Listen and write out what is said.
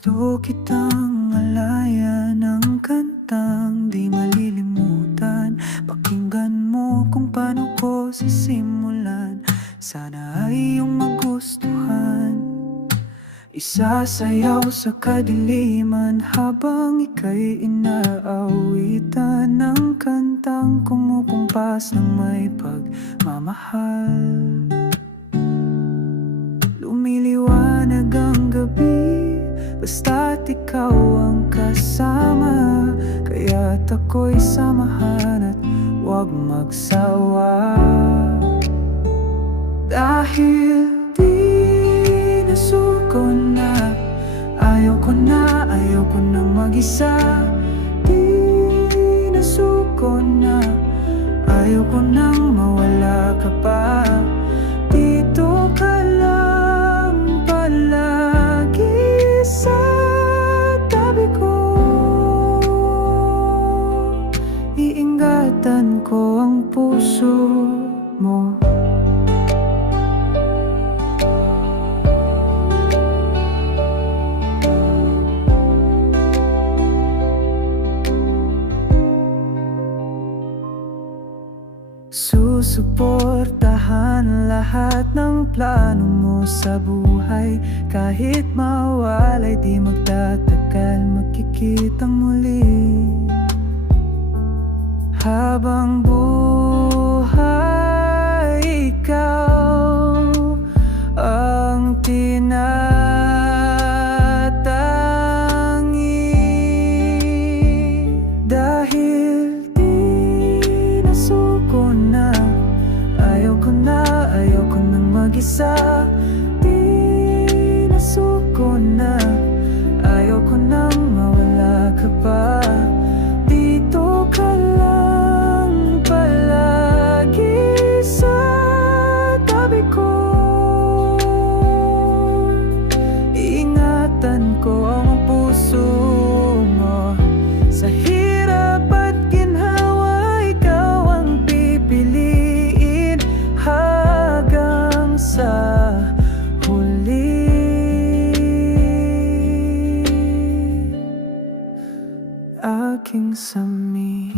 Gusto kitang alaya ng kantang di malilimutan. Pakinggan mo kung paano ko sisimulan. Sana ay iyong magustuhan. Isasayaw sa kadiliman habang ika'y inaawitan ng kantang kumukumpas ng may pagmamahal. Lumiliwanag ang gabi, basta't ikaw ang kasama. Kaya't ako'y samahan at huwag magsawa. Dahil di nasuko na, ayaw ko nang mag-isa. Di nasuko na, ayaw ko nang mawala ka pa. Dito ka lang palagi sa tabi ko. Iingatan ko ang puso mo. Susuportahan lahat ng plano mo sa buhay. Kahit mawalay, di magtatagal, magkikitang muli. Habang buhay, ikaw ang tinatangi. Dahil di nasuko na, ayaw ko nang mag-isa. Di nasuko na, ayaw ko nang mawala ka pa. Dito ka lang palagi sa tabi ko. Iingatan ko ang puso mo. Sa hirap at ginhawa, ikaw ang pipiliin hanggang sa huli. Aking sami.